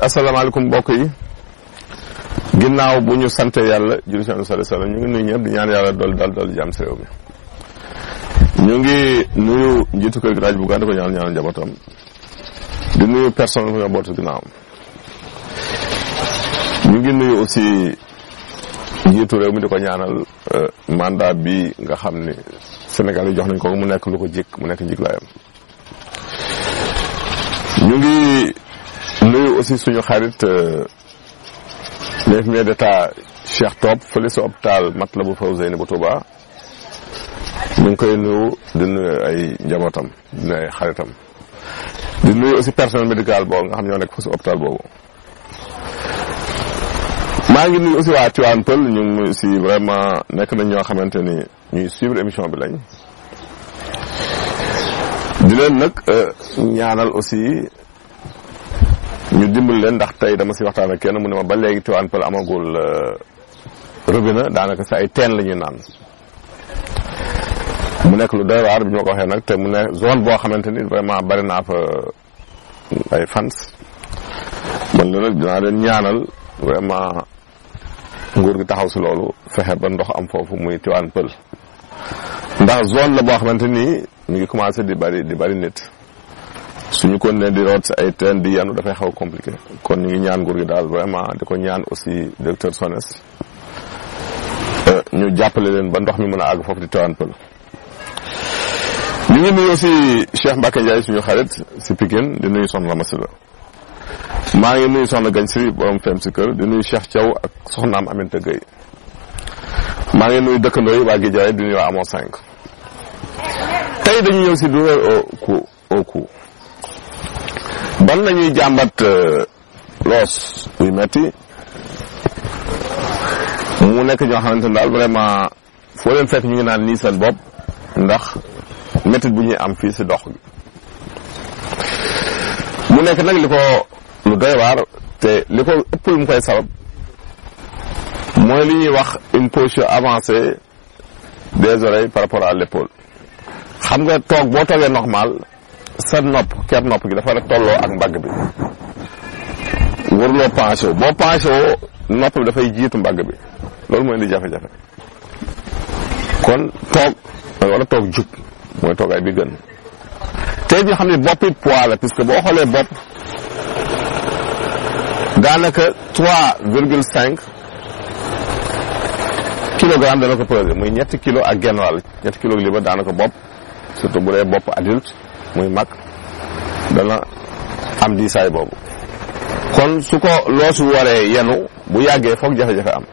asalaamaaleykum mbokk yi ginnaaw bu ñu sante yàlla julli ci sallallahu alayhi wasallam ñu ngi nuyu ñëpp di ñaan yàlla dool jàmm ci réew mi ñu ngi nuyu njiitu kër gi rajo bu gànd ko ñaan njabootam di nuyu personnel bu ñu bootu ginnaaw ñu ngi nuyu aussi njiitu réew mi di ko ñaanal mandat bi nga xam ni Sénégal yi jox nañ ko mu nekk lu ko jik mu nekk njiglaayam ñu ngi nuyu aussi suñu xarit l'infirmier d'état Cheikh Top fële si hôpital Matlaboul Fawzeyni bu Touba ñu ngi koy nuyu di nuyu ay njabootam di nuyu ay xaritam di nuyu aussi personnel médical boobu nga xam ñoo nekk fa si hôpital boobu. maa ngi nuyu aussi waa Tivaouane Peulh ñu ngi aussi vraiment nekk nañ ñoo xamante ni ñuy suivre émission bi lañ di leen nag ñaanal aussi ñu dimbali leen ndax tey dama si waxtaan ak kenn mu ne ma ba léegi Tivaouane Peulh amagul robinet daanaka si ay teen la ñuy naan mu nekk lu doy waar bi ñu ko waxee nag te mu ne zone boo xamante ni vraiment bari naa fa ay fans man la nag dinaa leen ñaanal vraiment nguur gi taxaw si loolu fexe ba ndox am foofu muy Tivaouane Peulh ndax zone la boo xamante ni ñu ngi commencé di bari nit suñu kon ne di root si ay teen di yanu dafay xaw compliqué kon ñu ngi ñaan nguur gi daal vraiment di ko ñaan aussi docteur Sones ñu jàppale leen ba ndox mi mën a àgg foofu di Tivaouane Peulh ñu ngi nuyu aussi Cheikh Mbacke Ndiaye suñu xarit si Pikine di nuyu soxna Ramasi la maa ngi nuyu soxna Gagne si borom fem si kër di nuyu Cheikh Thiaw ak soxnaam Aminata Gueye maa ngi nuyu dëkkandoo yi waa Guédiawaye di nuyu waa Amo 5 tey dañu ñëw si douleur au cou ban nañuy jàmbat loos buy metti mu nekk ñoo xamante ne daal vraiment foo leen fekk ñu ngi naan nii seen bopp ndax métit bu ñuy am fii si dox gi mu nekk nag li ko lu doy waar te li ko ëpp lu mu koy sabab mooy li ñuy wax une position avancée des oreilles par rapport à l'épaule xam nga toog boo toogee normal sa nopp ker nopp gi dafa rek tolloo ak mbagg bi waruloo penché wu boo penché woo nopp bi dafay jiitu mbagg bi loolu mooy indi jafe-jafe kon toog da nga war a toog jub mooy toogaay bi gën tey ñu xam ne bopp it poids la puisque boo xoolee bopp daanaka 3,5 kilogramme dana ko pesé muy ñetti kilo ak genn wàll ñetti kilo li ba daanaka bopp surtout bu dee bopp adulte muy mag dana am diisaay boobu kon su ko loosu waree yenu bu yàggee foog jafe-jafe am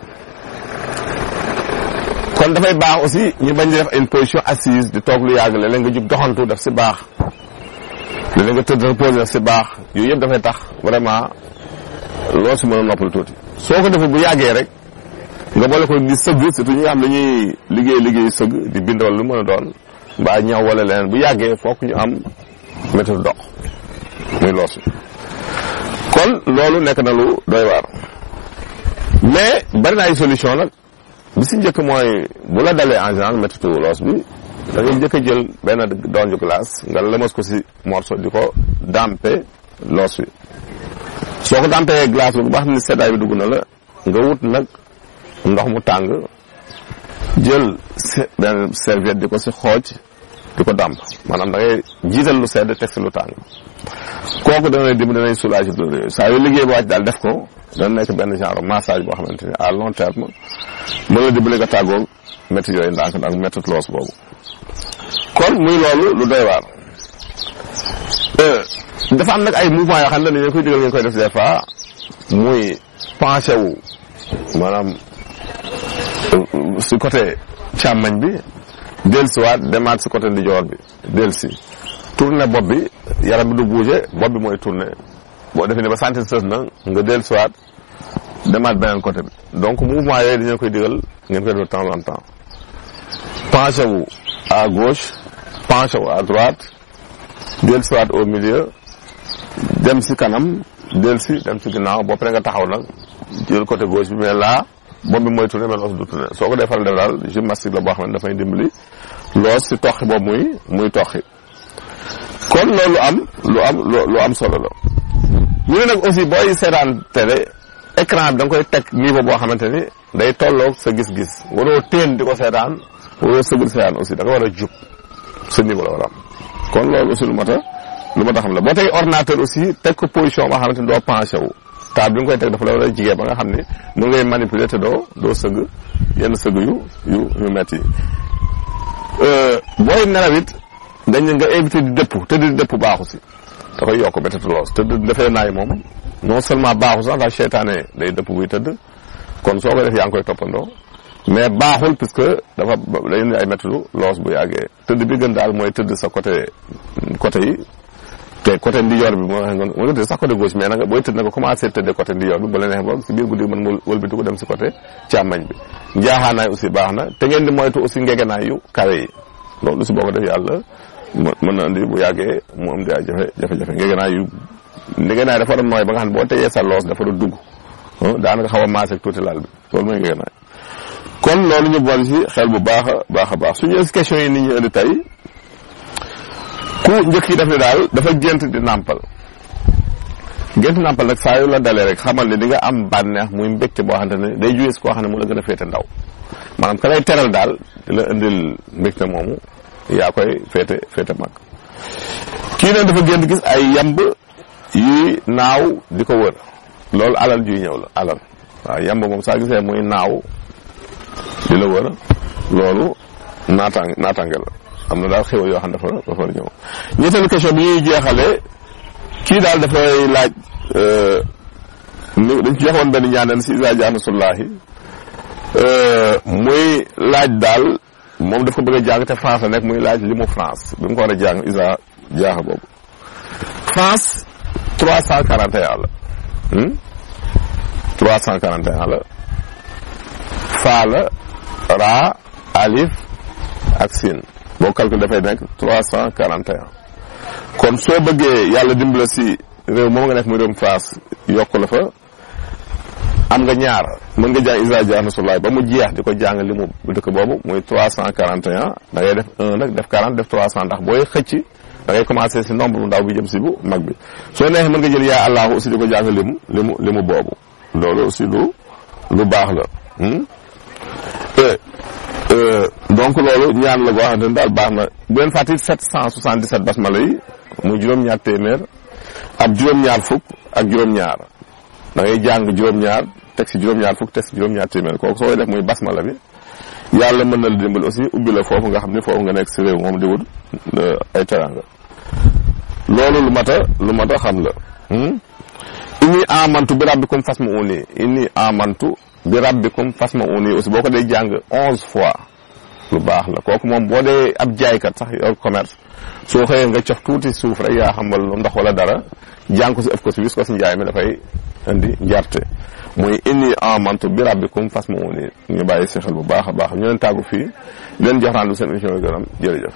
kon dafay baax aussi ñu bañ di def une position assise di toog lu yàgg léeg-léeg nga jub doxantu def si baax léeg-léeg nga tëdd reposé def si baax yooyu yëpp dafay tax vraiment loo si mën a noppal tuuti soo ko defee bu yàggee rek nga boole ko di sëgg surtout ñi nga xam dañuy liggéey sëgg di bind wala lu mën a doon mbaa ñaw wala leneen bu yàggee foog ñu am méthode dox muy loosu kon loolu nekk na lu doy waar mais bari na ay solution nag bi si njëkk mooy bu la dalee en général méthode loos bi da ngay njëkk a jël benn donju glace nga lëmas ko si morceau di ko dampe loos bi soo ko dampee glace bi bu baax ni seddaay bi dugg na la nga wut nag ndox mu tàng jël benn serviette di ko si xooj di ko damp maanaam da ngay jiital lu sedd teg si lu tàng kooku dana lay dimbali danay soulager douleur yooyu saa yoo liggéey ba wàcc daal def ko dana nekk benn genre massage boo xamante ni à long terme mën la dimbali nga tàggoog métti yooyu ndànk métti loos boobu kon muy loolu lu doy waar dafa am nag ay mouvement yoo xam ne dañu koy digal ngeen koy def des fois muy penché wu maanaam si côté càmmañ bi dellusiwaat demaat si côté ndijoor bi dellusi tourné bopp bi yaram bi du bouger bopp bi mooy tourné boo defee ne ba sentir sës na nga dellusiwaat demaat beneen côté bi donc mouvement yooyu dañu koy digal ngeen koy def de temps en temps penché wu à gauche penché wu à droite dellusiwaat au milieu dem si kanam dellusi dem si ginnaaw boo paree nga taxaw nag jël côté gauche bi mais là bopp bi mooy tourné mais loos du tourné soo ko dee faral def daal gymnastique la boo xam ne dafay dimbali loos si toxi boobu muy toxi kon loolu lu am solo la ñu ne nag aussi booy seetaan télé écran bi da nga koy teg niveau boo xamante ni day tolloog sa gis-gis waroo teen di ko seetaan waroo sëgg seetaan aussi da nga war a jub sa niveau la war a am kon loolu aussi lu mat a xam la boo tegee ordinateur aussi teg ko position boo xamante ni doo penché wu table bi nga koy teg dafa la war a jigee ba nga xam ne mu ngay manipuler te doo sëgg yenn sëgg yu metti booy nelaw it dañ nga éviter di dëpp te di dëpp baaxu si da koy yokk mététuloos tëdd dafay naay moom non seulement baaxul sax ndax seytaane day dëpp buy tëdd kon soo ko def yaa ngi koy toppandoo mais baaxul puisque dafa day indi ay mététu loos bu yàggee tëdd bi gën daal mooy tëdd sa côté yi te côté ndijoor bi moo nga tëdd sax côté gauche mais nag booy tëdd na ko commencé tëddee côté ndijoor bi bu la neexee boog si biir guddi mën mu wëlbati ko dem si côté càmmañ bi njaaxaanaay aussi baax na te ngeen di moytu aussi ngegenaay yu kawe yi loolu si boo ko def yàlla mën na andi bu yàggee mu am di ay jafe-jafe ngegenaay dafa doon nooy ba nga xam ne boo tegee sa loos dafa doon dugg daanaka xaw a maase tuuti laal bi loolu mooy ngegenaay kon loolu ñu boole ci xel bu baax a baax su ñëwee si question yi nit ñi indi tey ku njëkk yi def ne daal dafa gént di nàmpal nag saa yu la dalee rek xamal ne di nga am bànneex muy mbégte boo xamante ne day jógee si koo xam ne mu la gën a féete ndaw maanaam ka lay teral daal di la indil mbégte moomu yaa koy féete mag kii nag dafa gént gis ay yamb yi naaw di ko wër loolu alal juy ñëw la alal waaw yamb moom saa gisee muy naaw di la wër loolu naataange la am na daal xéwal yoo xam dafa war ñëw ñetteelu question bi ñuy jeexale kii daal dafay laaj dañ ci joxoon benn ñaaneen si isa jaanasullahi muy laaj daal moom daf ko bëgg a jàng te France la nekk muy laaj li mu France bi mu ko war a jàng isa jaaxa boobu France 341 la 341 la faa la raa alif ak siin boo calcul dafay nekk 341 kon soo bëggee yàlla dimbala si réew moom nga nekk muy réewum France yokk la fa am nga ñaar mën nga jàng isa jaaxa nasulaay ba mu jeex di ko jàng li mu dëkk boobu muy 341 da ngay def 1 nag def 40 def 300 ndax booy xëcc da ngay commencé si nombre bu ndaw bi jëm si bu mag bi soo neexee mën nga jël yaa allahu aussi di ko jàng limu boobu loolu aussi lu baax la donc loolu ñaan la boo xamante ne daal baax na bu leen fàttali 777 basmala yi muy juróom-ñaar téeméer ab juróom-ñaar fukk ak juróom-ñaar da ngay jàng juróom-ñaar teg si juróom-ñaar fukk teg si juróom-ñaar téeméer kooku soo koy def muy basmala bi yàlla mën na la dimbali aussi ubbi la foofu nga xam ne foofu nga nekk si réew moom di wut ay teranga loolu lu mat a xam la inni amantu bi rabbikum fasma'uni inni amantu bi rabbikum fasma'uni aussi boo ko dee jàng 11 fois lu baax la kooku moom boo dee ab jaaykat sax yor commerce soo xëyee nga cof tuuti suuf rek yaa xamal ndox wala dara jàng ko si ëf ko si wis ko si njaay mi dafay indi njarte muy inni amantu bi rabbikum fasma'uni ñu bàyyi si xel bu baax a baax ñu leen tàggu fii leen jox rendez-vous seen émission yi gërëm jërëjëf